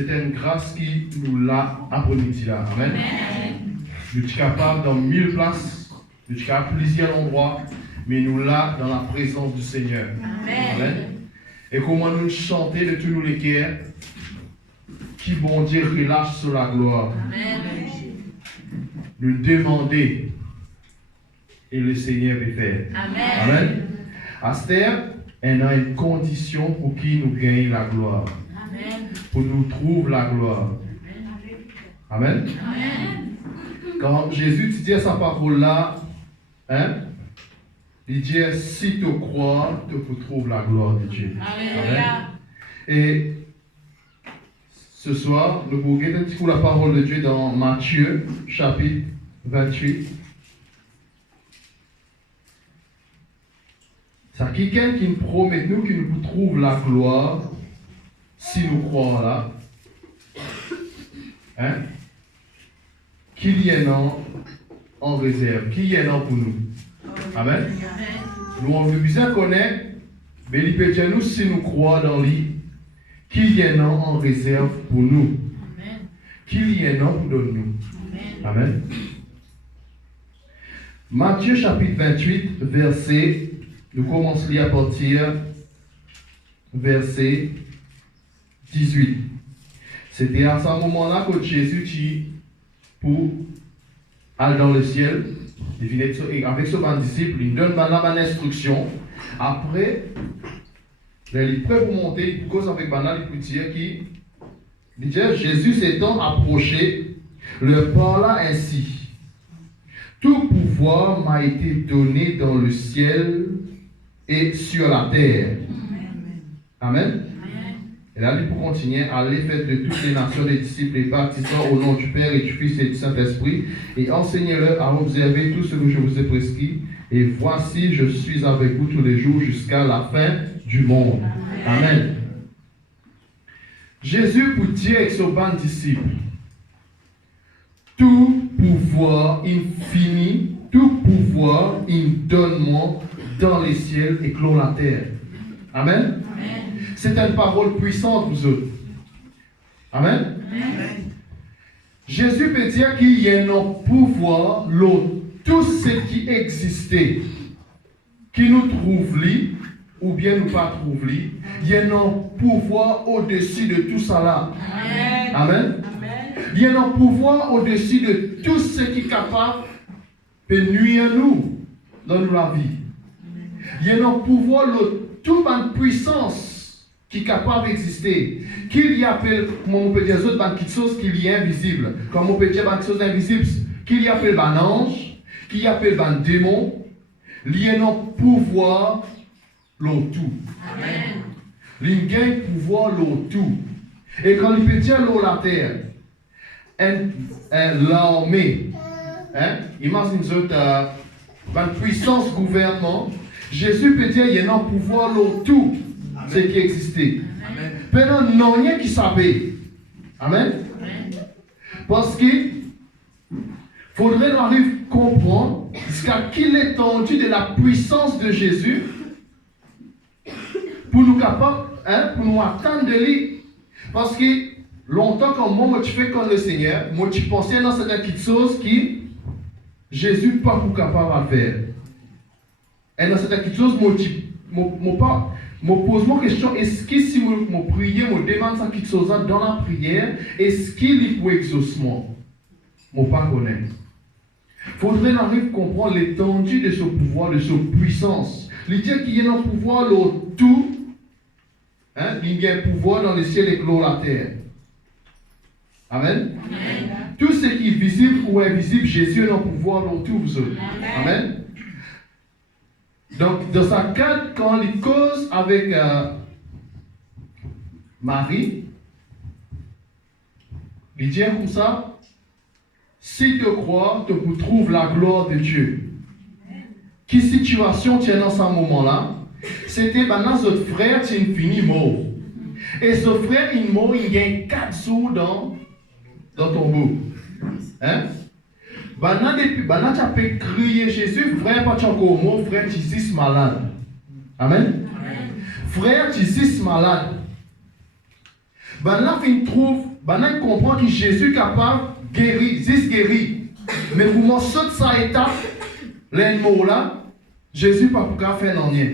C'est une grâce qui nous l'a après-midi là. Amen. Nous sommes capables dans 1000 places, nous sommes capables plusieurs endroits, mais nous là dans la présence du Seigneur. Amen. Et comment nous chanter de tous nous les cœurs, qui bon Dieu relâche sur la gloire. Amen. Nous demander et le Seigneur peut faire. Amen. Amen. Astère, elle a une condition pour qui nous gagne la gloire. Amen. Pour nous trouver la gloire. Amen. Amen. Quand Jésus dit sa parole là, hein, il dit si tu crois, tu trouves la gloire de Dieu. Amen. Et ce soir, nous allons regarder la parole de Dieu dans Matthieu, chapitre 28. C'est quelqu'un qui nous promet nous, qui nous trouve la gloire, si nous croyons là. Hein? Qu'il y en a en réserve, qu'il y en a pour nous. Amen. Nous, on veut bien connaître, mais il peut dire nous, si nous croyons dans lui, qu'il y en a en réserve pour nous. Qu'il y en a pour nous. Amen. Matthieu chapitre 28, verset, nous commençons à partir verset 18. C'était à ce moment-là que Jésus dit pour aller dans le ciel, avec son disciple, il donne une instruction. Après, il est prêt pour monter, il cause avec Banal, il peut dire qu'il dit Jésus s'étant approché, le parla ainsi. Tout pouvoir m'a été donné dans le ciel et sur la terre. Amen. Et là, il peut continuer à aller faire de toutes les nations des disciples et baptisant au nom du Père et du Fils et du Saint-Esprit et enseignez-leur à observer tout ce que je vous ai prescrit. Et voici, je suis avec vous tous les jours jusqu'à la fin du monde. Amen. Jésus pour dire avec son bon disciple, tout pouvoir infini, tout pouvoir donne-moi dans les ciels et clos la terre. Amen. C'est une parole puissante vous autres. Amen. Jésus peut dire qu'il y a un pouvoir, tout ce qui existait, qui nous trouve lui, ou bien nous pas trouve lui, il y a un pouvoir au-dessus de tout ça là. Amen. Il y a un pouvoir au-dessus de tout ce qui est capable de nuire à nous dans la vie. Il y a un pouvoir, toute une puissance qui est capable d'exister, qu'il y appelle, comme on peut dire, quelque chose qui est invisible, comme on peut dire quelque chose d'invisible, qu'il y appelle un ange, qu'il y appelle un démon, il y a un pouvoir, tout. Amen. Il y a un pouvoir, tout. Et quand il peut dire la terre, l'armée, imagine une puissance gouvernement, Jésus peut dire il y a un pouvoir, tout. Ce qui existait. Pendant non rien qui savait. Amen. Parce qu'il faudrait nous arriver à comprendre jusqu'à quelle étendue de la puissance de Jésus pour nous capables, pour nous attendre de lui. Parce que longtemps quand moi tu fais comme le Seigneur, moi tu pensais dans cette quelque chose qui Jésus pas pour capable de faire. Et dans cette quelque chose moi pas je pose ma question, est-ce que si je prie, je demande ça quelque chose dans la prière, est-ce qu'il est pour exaucement? Je ne sais pas connaître. Il faudrait arriver à comprendre l'étendue de ce pouvoir, de cette puissance. Il dit qu'il y a un pouvoir, tout, il y a un pouvoir dans le ciel et dans la terre. Amen. Amen. Tout ce qui est visible ou invisible, Jésus a un pouvoir dans tout. Amen. Donc, dans sa cadre, quand il cause avec Marie, il dit comme ça, si tu crois, tu trouves la gloire de Dieu. Quelle situation tu es dans ce moment-là? C'était notre frère, tu es fini mort. Et ce frère, il mort, il gagne 4 jours dans ton beau. Hein? Depuis, tu as pu crier Jésus, frère, pas encore mort, frère, tu es malade. Amen. Frère, tu es malade. Il trouve Maintenant, comprend que Jésus est capable de guérir, guérir. Mais pour moi, saute sa étape, les mots là, Jésus n'est pas pour faire rien.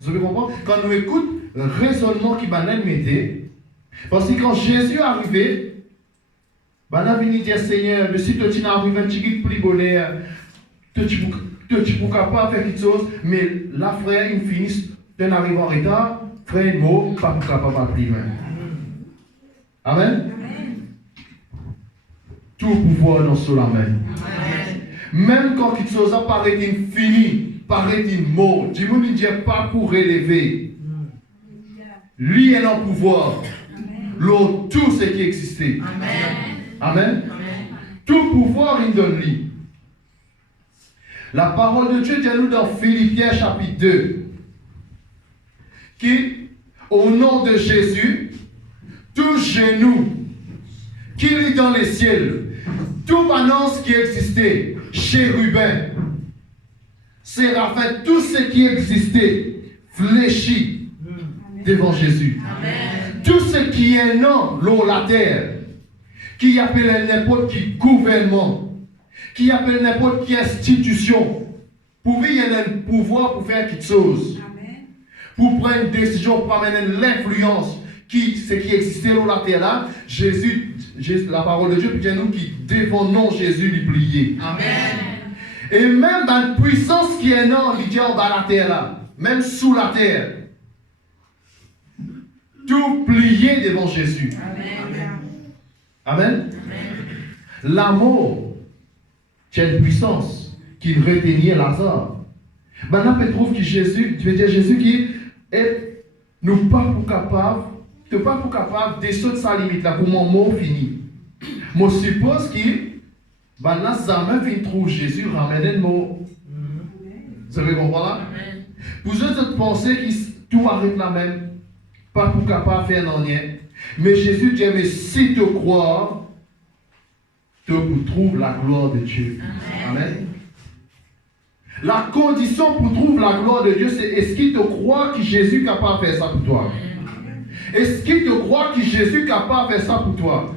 Vous avez compris? Quand nous écoutons le raisonnement qui va nous mettre, parce que quand Jésus est arrivé, on a venu dire Seigneur, si tu es arrivé un petit peu plus bonheur, tu es capable de faire quelque chose, mais là, frère, il finit, tu arrives en retard, frère, mot, pas capable de plus loin. Amen. Tout pouvoir dans ce Amen. Même quand quelque chose paraît infini, paraît mort, Dieu ne dit pas pour relever. Lui est dans le pouvoir. L'autre, tout ce qui existait. Amen. Tout pouvoir, il donne lui. La parole de Dieu dit à nous dans Philippiens chapitre 2, qui, au nom de Jésus, tout genou qui est dans les ciels, toute annonce qui existait, chérubin, séraphin, tout ce qui existait, fléchit devant Jésus. Amen. Tout ce qui est non, l'eau, la terre, qui appelle n'importe qui gouvernement, qui appelle n'importe qui institution, pour qu'il y ait un pouvoir pour faire quelque chose, amen, pour prendre une décision, pour amener l'influence, ce qui existait dans la terre là, Jésus, la parole de Dieu peut dire nous qui devant non Jésus lui plier. Amen. Et même dans la puissance qui est non, il dit en bas la terre là, même sous la terre, tout plié devant Jésus. Amen. Amen. L'amour, c'est une puissance qui reteignait Lazare. Maintenant, on trouve que Jésus, tu veux dire Jésus qui est nous pas pour capable, tu pas pour capable de sauter sa limite là pour mon mot fini. Moi suppose que maintenant ça même vient trouver Jésus ramène le mot. Vous avez compris là? Vous êtes pensez que tout arrête là même, pas pour capable de faire rien. Mais Jésus dit mais si tu crois, tu trouves la gloire de Dieu. Amen. La condition pour trouver la gloire de Dieu, c'est est-ce qu'il te croit que Jésus est capable de faire ça pour toi? Est-ce qu'il te croit que Jésus est capable de faire ça pour toi?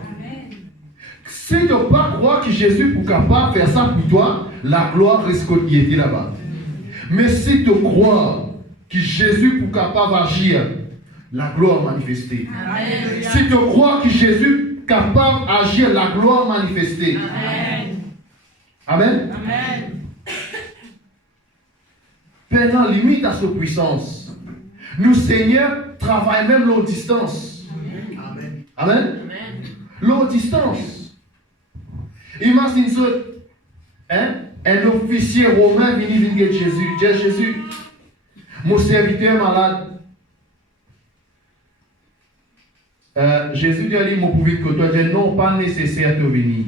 Si tu ne pas croire que Jésus est capable de faire ça pour toi, la gloire risque d'y être là-bas. Mais si tu crois que Jésus est capable d'agir, la gloire manifestée. Amen. Si tu crois que Jésus est capable d'agir, la gloire manifestée. Amen. Amen. Pendant limite à sa puissance, nous Seigneur travaillons même longue distance. Amen. Amen. Longue distance. Imagine ça, un officier romain vient dire Jésus, Jésus, mon serviteur est malade. Jésus dit à lui, mon pouvez que toi, dit non, pas nécessaire de venir.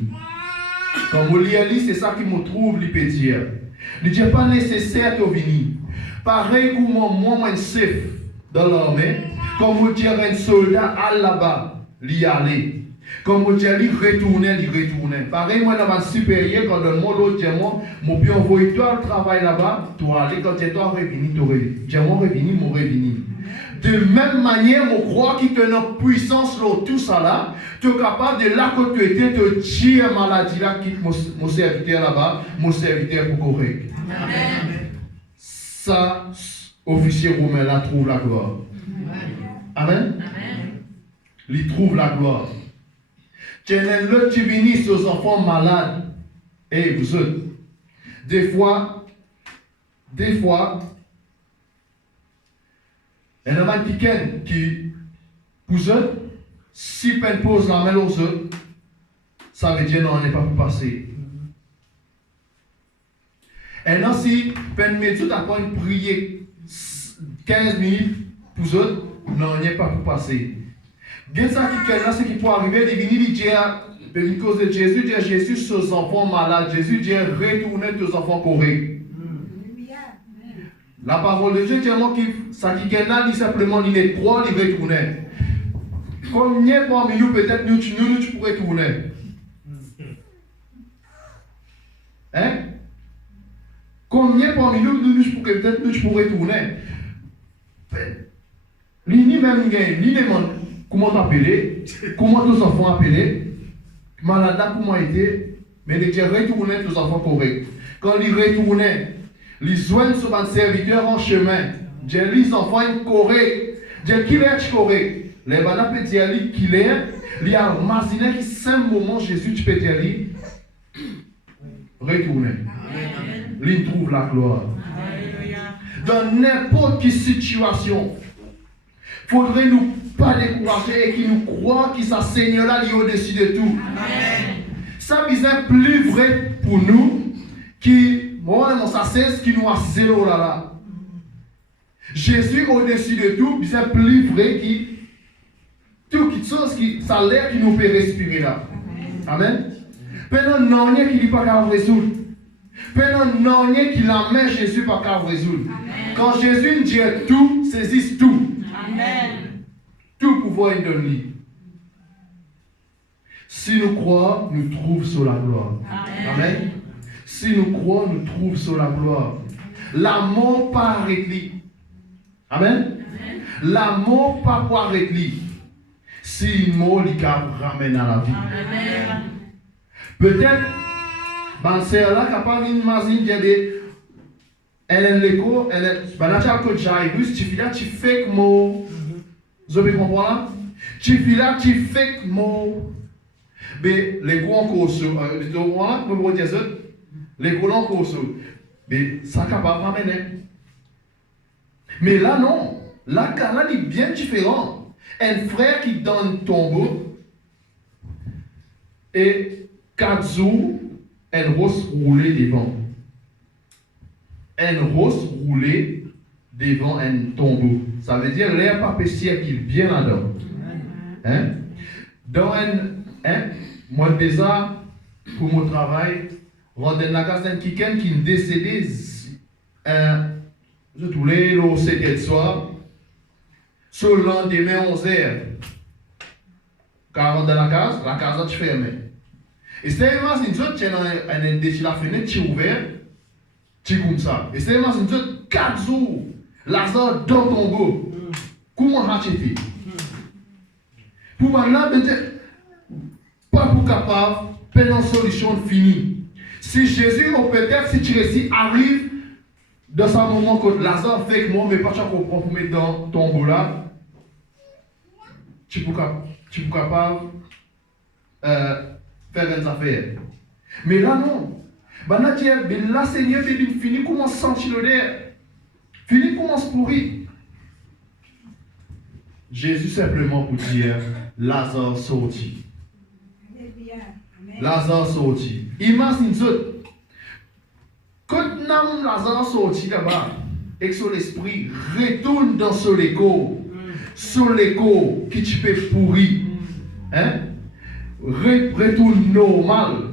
Quand vous lisez, c'est ça qui me trouve, il peut dire. Il dit pas nécessaire de venir. Pareil comme moi, un chef dans l'armée, comme vous dites un soldat à là-bas, l'y aller. Comme vous dites, il retourne. Pareil, moi, dans le supérieur, quand le monde l'autre dit, moi, puis envoyer toi le travail là-bas, toi aller, quand tu es revenu, tu reviens. Dis moi, revenu. De même manière, je crois qu'il te a une puissance sur tout ça là, tu es capable de là que tu étais, de tirer la maladie là, quitte mon serviteur là-bas, mon serviteur pour correct. Amen. Ça, officier romain là trouve la gloire. Amen. Il trouve la gloire. Tu es l'autre qui bénisse aux enfants malades. Et vous autres, des fois, il y a un qui, vous autres, si peine pose la main aux autres, ça veut dire non, on n'est pas pour passer. Et non, si peine médite à quoi une prière 15 minutes pour vous autres, non, on n'est pas pour passer. Bien ça qui peut arriver, il vient dire, une cause de Jésus, dire Jésus sur les enfants malades, Jésus dit retournez aux enfants corrects. La parole de Dieu dit que ça qui est là, simplement, il est croix, il retourne. Combien parmi nous, peut-être, nous pourrions tourner? Hein? Combien parmi nous, peut-être, nous pourrions tourner? L'ini même gagne, l'ini demande comment t'appeler, comment tous les enfants appelés, malade là, comment était, mais les gens retournaient tous les enfants corrects. Quand ils retournaient, ils joignent sur un serviteur en chemin. Les enfants corrects. Ils qui est correct. Les bananes peuvent dire qu'il est. Il y a un qui 5 moments Jésus, tu peux dire retourner. Il trouve la gloire. Dans n'importe quelle situation, il faudrait nous pas décourager et qu'il nous croit que sa Seigneur là est au-dessus de tout. Ça est plus vrai pour nous qui, moi, ça c'est ce qui nous a zéro là. Jésus au-dessus de tout, c'est plus vrai que tout chose qui ça a l'air qui nous peut respirer là. Amen. Pendant non rien qui dit pas qu'à résoudre. Pendant non rien qui la main Jésus pas qu'à résoudre. Quand Jésus nous dit tout, saisisse tout. Amen. Tout pouvoir il donne lui. Si nous croyons, nous trouvons sur la gloire. Amen. Si nous croyons, nous trouvons sur la gloire. La mort pas avec lui. Amen. La mort pas pour avec lui. Si une mort lui ramène à la vie. Amen. Peut-être, c'est là capable d'imaginer que elle est l'écho, elle est, ben là tu as le Jairus, tu fais là, tu fais que mot. Vous avez compris là? Tu fais là, tu fais que mot. Mais les cours en cours, les cours en cours, mais ça capable de ramener. Mais là non, là Cana est bien différent. Un frère qui donne tombeau et 4 jours, un rose roulé devant. Un rose roulé devant un tombeau. Ça veut dire l'air pas pestier qui est bien là-dedans. Hein? Dans moi déjà, pour mon travail, dans un magasin qui est décédé, je voulais le 7 soir, sur le lendemain 11h, quand on rentre dans la case est fermée. Et c'est une chose, tu as la fenêtre, tu es ouvert, tu es comme ça. Et c'est une chose, 4 jours, Lazare dans ton tombeau. Comment as-tu fait? Pour maintenant, pas pour capable, pas une solution finie. Si Jésus, ou peut-être si tu réussis, arrive dans ce moment que Lazare fait que moi, mais pas tu comprends pour mettre dans ton tombeau là, tu peux capable faire une affaire. Mais là non. Là Seigneur, fini commence à sentir l'odeur. Fini commence à pourrir. Jésus simplement pour dire, Lazare sorti. Lazare sorti. Imagine ça. Quand Lazare sorti là-bas, et que son esprit retourne dans son écho. Sur l'écho qui tu peux pourrir, hein? Retourne normal.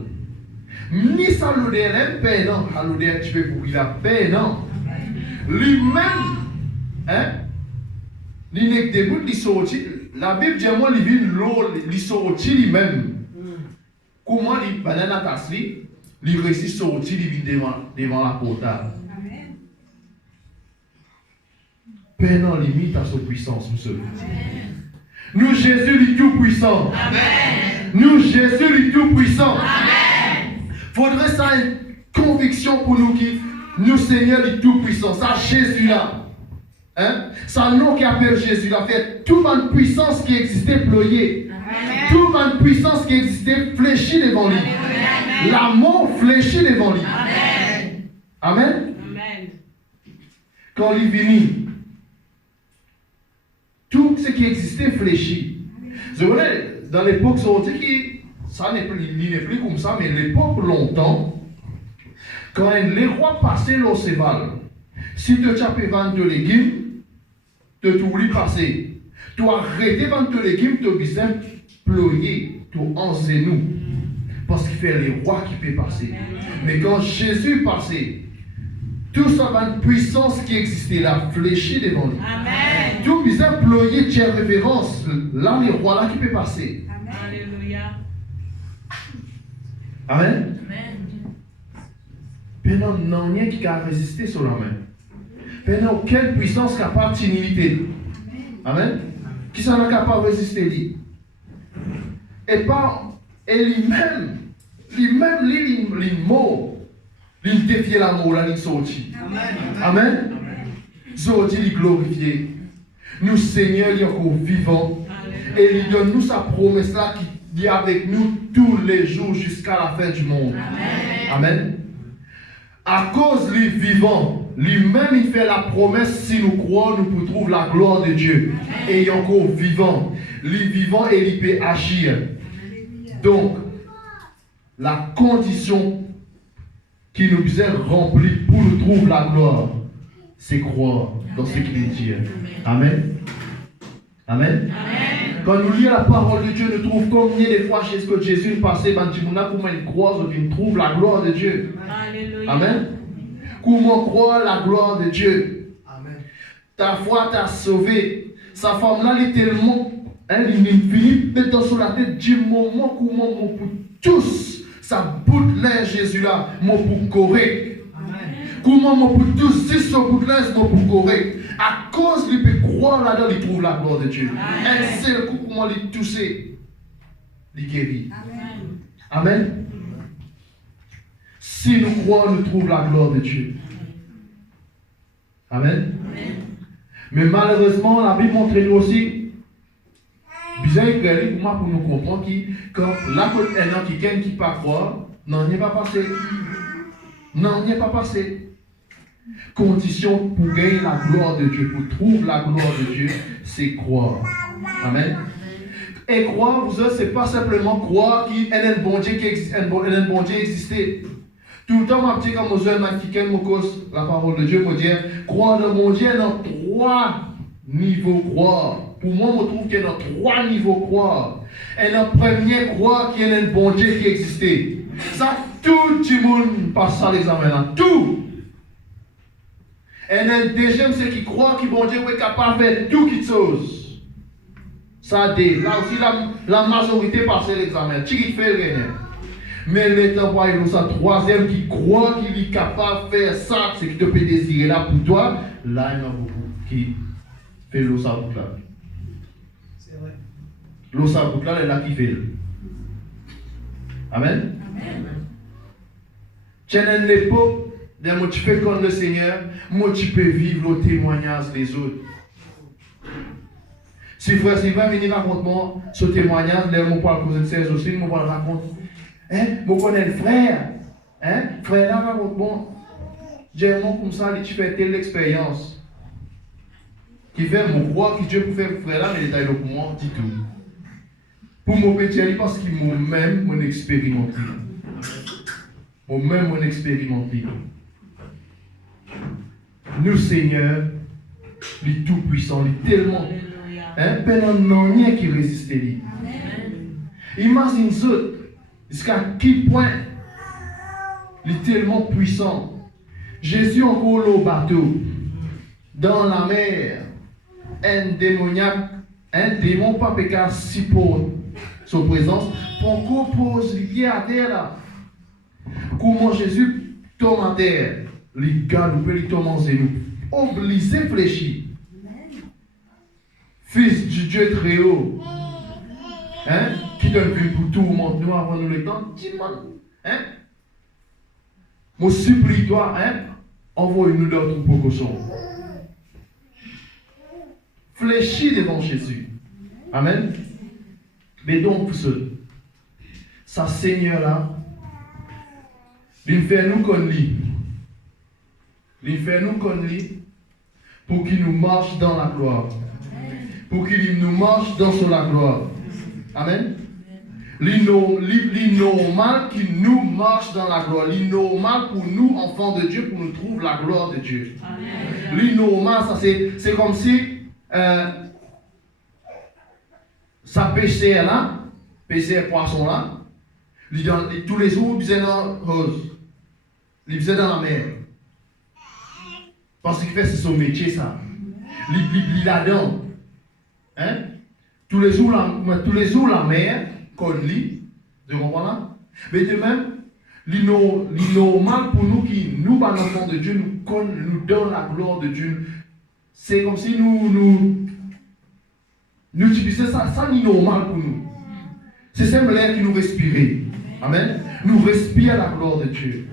Ni ça l'odeur, paix non. À l'odeur tu peux pourrir la paix non. Lui-même, hein? Il n'est que des bouts qui sortit. La Bible dit moi, il vient l'eau, il sortit lui-même. Comment il va dans la tasse, il réussit sortir, il vient devant la portable. Paix non limite à sa puissance, monsieur. Nous, Jésus, est tout puissant. Amen. Nous, Jésus, est tout puissant. Amen. Faudrait ça une conviction pour nous qui, nous, Seigneur, est tout puissant. Ça, Jésus là. Hein? Ça, nous qui appelle Jésus là, fait toute une puissance qui existait ployée. Toute une puissance qui existait fléchie devant lui. L'amour fléchi devant lui. Amen. Amen. Amen. Quand il vient, tout ce qui existait fléchit. Je voulais, dans l'époque, ça n'est plus comme ça, mais l'époque longtemps, quand les rois passaient l'océval, si tu as fait vendre de légumes, tu oublies passer. Tu arrêtes de vendre de légumes, tu as besoin de ployer, tu enseignes nous. Parce qu'il fait les rois qui peuvent passer. Mais quand Jésus passait, tout ça va une puissance qui existait là, fléchie devant lui. Amen. Tout bizarre ployer, tu as révérence. Là, les rois là qui peuvent passer. Amen. Alléluia. Amen. Pendant non rien qui a résisté sur la main. Pendant aucune puissance capable d'unité. Amen. Qui s'en est capable de résister lui. et lui-même, les mots, il défie l'amour, là, il sortit. Amen. Sorti, il glorifié. Nous, Seigneur, il est encore vivant. Et il donne nous sa promesse là qui est avec nous tous les jours jusqu'à la fin du monde. Amen. À cause du vivant, lui-même il fait la promesse, si nous croyons, nous pouvons trouver la gloire de Dieu. Et il est encore vivant. Il est vivant et il peut agir. Donc, la condition qui nous est remplie pour nous trouver la gloire, c'est croire dans ce qu'il dit. Amen. Amen. Quand nous lisons la parole de Dieu, nous trouvons combien de fois que Jésus est passé, comment il croit, il trouve la gloire de Dieu. Alléluia. Amen. Comment croire la gloire de Dieu? Amen. Ta foi t'a sauvé. Sa femme-là, elle est tellement, elle finit mettant sur la tête du moment comment mon pour tous, ça bout là, Jésus-là, mon pour correct. Comment mon pour tous, si ce bout là, mon pour correct. À cause il peut croire là-dedans, il trouve la gloire de Dieu. Un seul coup, comment il toucher, il guérit. Amen. Amen. Si nous croyons, nous trouvons la gloire de Dieu. Amen. Amen. Mais malheureusement, la Bible montre nous aussi, bien éclairé pour moi, pour nous comprendre que quand la côte est là, qui ne pas croire, non, il n'est pas passé. Non, il n'est pas passé. Condition pour gagner la gloire de Dieu, pour trouver la gloire de Dieu, c'est croire. Amen. Et croire, vous savez, ce n'est pas simplement croire qu'il y a un bon Dieu qui existe, un bon Dieu existait. Tout le temps, ma petite, quand je suis la parole de Dieu, je dis, croire dans mon Dieu dans 3 niveaux croire. Pour moi, je trouve qu'il y a 3 niveaux croire. Et le premier croire qu'il y a un bon Dieu qui existait. Ça, tout le monde passe à l'examen là. Tout. Et le deuxième, c'est qui croit que bon Dieu est capable de faire tout quelque chose. Ça, là aussi, la majorité passe l'examen. Qui fait rien. Mais l'état voyez ça, troisième qui croit qu'il est capable de faire ça, c'est qui te peut désirer là pour toi. Là, il y en a beaucoup qui fait l'eau ça là. C'est vrai. L'eau ça là, elle est là qui fait. Amen. Amen. Tiens, l'époque. Moi, tu fais comme le Seigneur, moi, tu peux vivre le témoignage des autres. Si frère Sylvain vient raconte-moi ce témoignage, là, moi, parle de 16 aussi, moi, je raconte. Hein, moi, je connais le frère. Hein, frère, là, raconte-moi. J'ai-moi comme ça, tu fais telle expérience. Qui fait mon croire que Dieu peut faire frère là, mais il est là pour moi, dit tout. Pour mon petit, parce qu'il m'a même mon expérimenté. Moi-même, mon expérimenté. Nous, Seigneur, il est tout puissant, il est tellement. Hein, il n'y a rien qui résiste lui. Imagine ça, jusqu'à quel point il est tellement puissant. Jésus encore au bateau, dans la mer, un démoniaque, un démon pas pécar si pour sa présence, pour qu'on pose lié à terre là. Comment Jésus tombe en terre, les gars, nous pouvons tomber en nous. Obligé de fléchir. Fils du Dieu très haut, hein, qui donne vie pour tout le monde, nous avant nous le temps, hein, moi supplie toi, hein, envoie-nous d'autres pour cochon. Fléchis devant Jésus. Amen. Mais donc, ça Seigneur là, il fait nous comme lui. Il fait nous comme lui pour qu'il nous marche dans la gloire. Pour qu'il nous marche dans la gloire. Amen. Il normal qu'il nous marche dans la gloire. Il normal pour nous, enfants de Dieu, pour nous trouver la gloire de Dieu. Il normal, ça c'est comme si ça pêchait là, pêchait poisson là. Tous les jours, il faisait dans rose. Il faisait dans la mer. Parce qu'il fait son métier, ça. Il là-dedans. Hein? Tous les jours, la mer, comme lui, tu comprends là? Mais de même, normal pour nous qui, nous, par l'enfant de Dieu, nous donne la gloire de Dieu. C'est comme si nous utilisons ça, c'est normal pour nous. C'est ce l'air qui nous respire. Amen. Nous respirons la gloire de Dieu.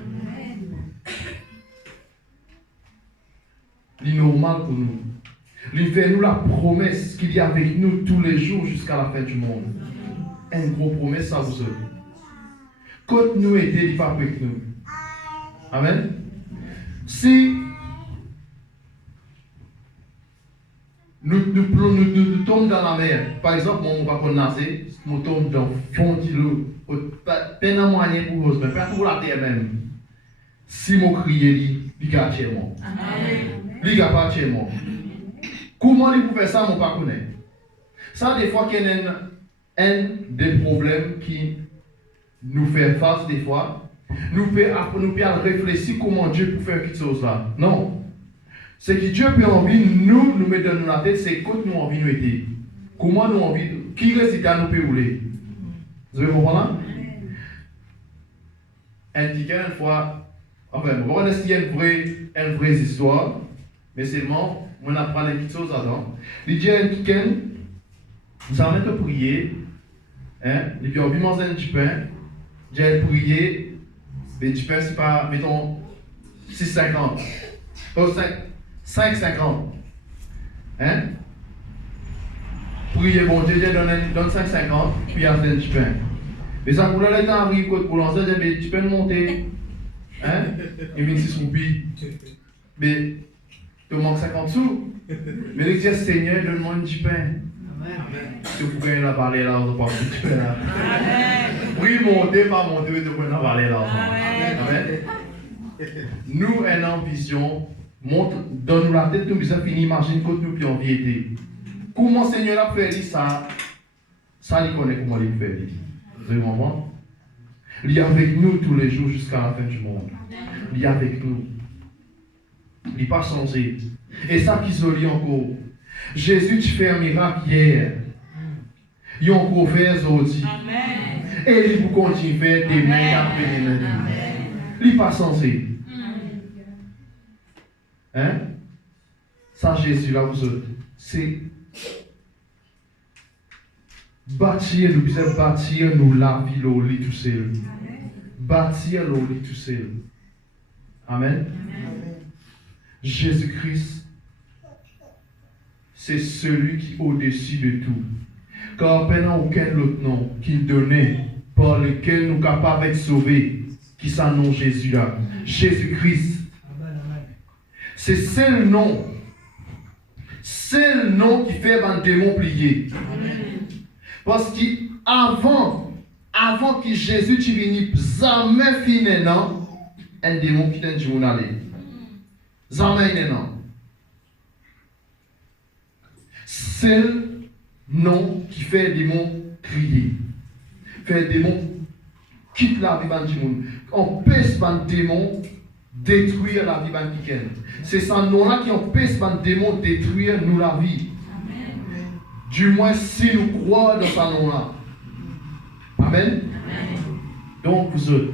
C'est normal pour nous. Il fait nous la promesse qu'il y a avec nous tous les jours jusqu'à la fin du monde. Une grosse promesse à vous autres. Quand nous étions, il n'est pas avec nous. Amen. Si nous tombons dans la mer, par exemple, on va connaître, nous tombons dans le fond de l'eau, peine à moyen pour vous, mais pas pour la terre même. Si mon crier, il va tuer moi. Il va pas tuer moi. Comment il peut faire ça, mon pas connaître. Ça, des fois, qu'il y a un des problèmes qui nous fait face, des fois, nous pouvons réfléchir comment Dieu peut faire quelque chose là. Non. C'est que Dieu peut envie nous mettre dans la tête, c'est quand nous envie nous aider. Comment nous envie, qui résultat nous peut rouler. Vous avez compris là? Un petit une fois, enfin, on va essayer une vraie histoire, mais seulement, on apprend des petites choses là-dedans. Il dit un petit nous allons mettre à prier, hein, et puis on va manger du pain, j'ai prié, mais du pain c'est pas, mettons, 6,50. Oh, 5,50. Hein? Priez, bon Dieu, donne 5,50, puis il y a du pain. Mais ça, pour l'aller dans la rue, pour lancer, mais tu peux monter. Hein? Et 16 roupies. Mais tu manques 50 sous. Mais il dit, Seigneur, donne-moi du pain. Si vous pouvez la parler là, on va pas du pain là. Oui, monter, pas monter, tu peux la parler là. Amen. Nous, en vision, donne-nous la tête, nous avons fini, imagine quand nous avons été. Comment le Seigneur a fait ça? Ça, il connaît comment il fait. Vous avez compris? Il est avec nous tous les jours jusqu'à la fin du monde. Il est avec nous. Il n'est pas changé. Et ça qui se lit encore. Jésus, tu fais un miracle hier. Il a encore fait aujourd'hui. Et il vous continue à faire des miracles après demain. Il n'est pas censé. Hein? Ça, Jésus, là, vous autres, c'est bâtir, nous disons bâtir nous la vie, le lit tout seul. Bâtir le lit tout seul. Amen. Jésus-Christ, c'est celui qui est au-dessus de tout. Car pendant aucun autre nom qu'il donnait, par lequel nous sommes capables d'être sauvés, qui s'annonce Jésus là. Jésus-Christ. C'est seul nom qui fait un démon plier. Parce qu'avant que Jésus tu venu, jamais fini non, un démon qui t'a dit on aller. Jamais non. C'est le nom qui fait un démon crier. Fait un démon quitte la vie du monde. Empêche un démon détruire la vie de quelqu'un. C'est ce nom-là qui empêche un démon détruire nous la vie. Amen. Du moins si nous croyons dans ce nom-là. Amen. Amen. Donc vous autres,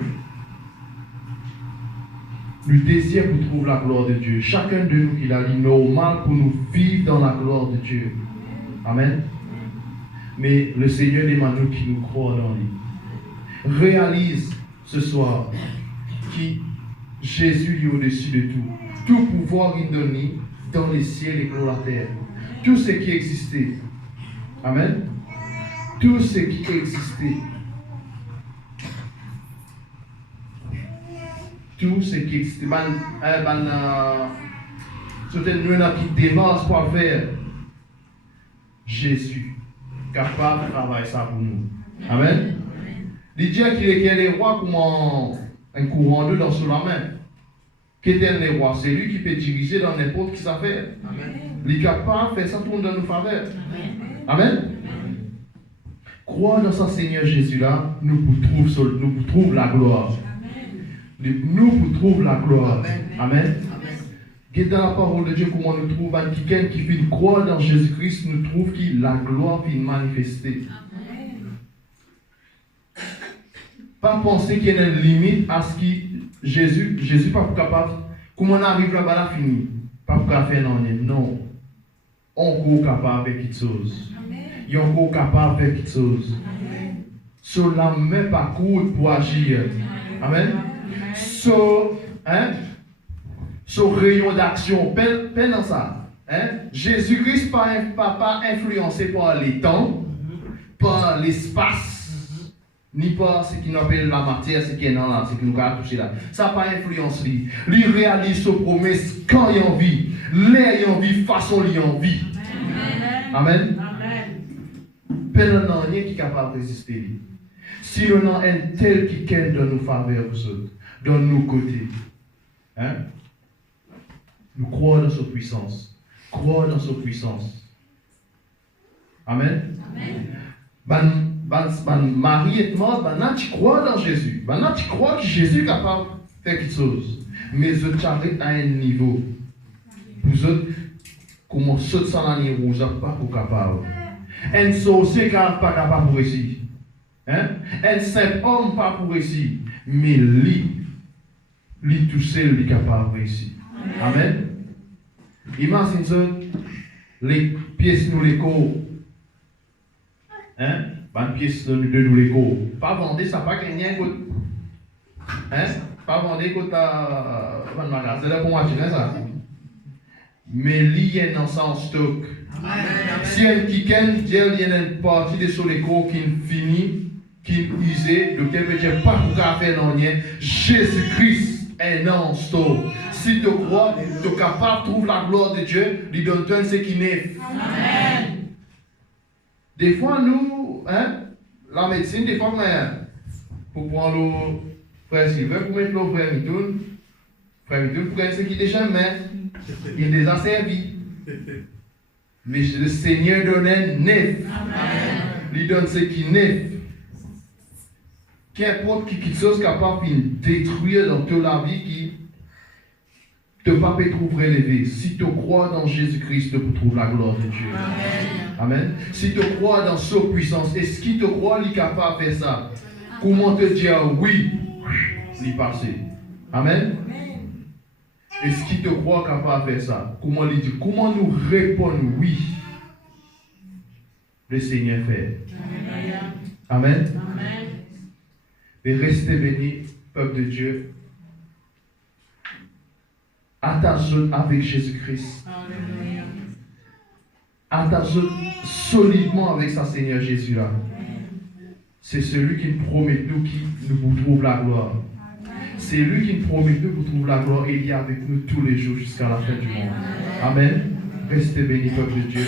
le désir pour trouver la gloire de Dieu. Chacun de nous, il a dit normal pour nous vivre dans la gloire de Dieu. Amen. Mais le Seigneur demande qui nous croit dans lui. Réalise ce soir qui Jésus est au-dessus de tout. Tout pouvoir il donne dans les ciels et dans la terre. Tout ce qui existait. Amen. Tout ce qui existait. Tout ce qui existait. C'était nous qui dévance quoi faire. Jésus, capable de travailler ça pour nous. Amen. Il dit qu'il est les rois comme un courant d'eau dans sous la main. Qu'est-ce que le roi? C'est lui qui peut diriger dans n'importe quelle affaire. Il est capable de faire ça tourner dans nos faveurs. Amen. Croire dans ce Seigneur Jésus-là, nous trouvons la gloire. Nous trouvons la gloire. Amen. Qui dans la parole de Dieu, comment nous trouvons quelqu'un qui fait croire dans Jésus-Christ, nous trouve que la gloire finit manifestée. Pas penser qu'il y a une limite à ce que Jésus pas capable. Comment on arrive là-bas, là fini. Pas capable de faire non. On est capable de faire quelque chose. Il est encore capable de faire quelque chose. Sur la main parcours pour agir. Amen. Sur rayon d'action. Peine dans ça. Jésus-Christ pas influencé par les temps, par l'espace, ni par ce qu'on appelle la matière, ce qui est dans là, ce qui nous a touché là. Ça n'a pas influence lui. Lui réalise ses promesses quand il a envie, l'air il a envie, façon il a envie. Amen. Peine n'a rien qui est capable de résister. Si on a un tel qui ken dans nos faveurs, dans nos côtés, nous croyons dans sa puissance. Croire dans sa puissance. Amen. Marie est morte, tu crois dans Jésus. Tu crois que Jésus est capable de faire quelque chose. Mais vous êtes à un niveau. Vous êtes comme ceux sans l'année rouge, vous n'êtes pas capable. Un sorcier n'est pas capable pour réussir. Un simple homme pas pour réussir. Mais lui tout seul est capable de réussir. Amen. Imaginez les pièces nous les cours. Une pièce de nous les cours. Pas vendre ça, pas gagner un coup. Pas vendre à un magasin. C'est là pour moi, ça. Mais il y a un en stock. Si il y a un kicken, il y a une partie de sur les cours qui finit, qui usé, le température pas pour faire non rien. Jésus-Christ est en stock. Si tu crois, tu es capable de trouver la gloire de Dieu, lui donne ce qui n'est. Amen. Des fois, nous, la médecine, des fois, pour prendre le frère Sylvain, pour mettre le frère Mitoun, pour gagner ce qui déjà met, il les a servi. Mais le Seigneur donne neuf. Il donne ce qui n'est. Qu'importe qui chose capable de détruire dans toute la vie qui ne peut pas trouver relevé. Si tu crois dans Jésus-Christ, tu trouves la gloire de Dieu. Amen. Si tu crois dans sa puissance, est-ce qu'il te croit qu'il est capable de faire ça? Comment te dire oui, il passe. Amen. Est-ce qu'il te croit capable de faire ça? Comment lui dire? Comment nous répondre oui? Le Seigneur fait. Amen. Et restez bénis, peuple de Dieu. Attachez-vous avec Jésus-Christ. Attachez-vous solidement avec sa Seigneur Jésus là. C'est celui qui nous promet nous qui nous trouve la gloire. C'est lui qui nous promet nous vous trouve la gloire et il est avec nous tous les jours jusqu'à la fin du monde. Amen. Restez bénis, peuple de Dieu.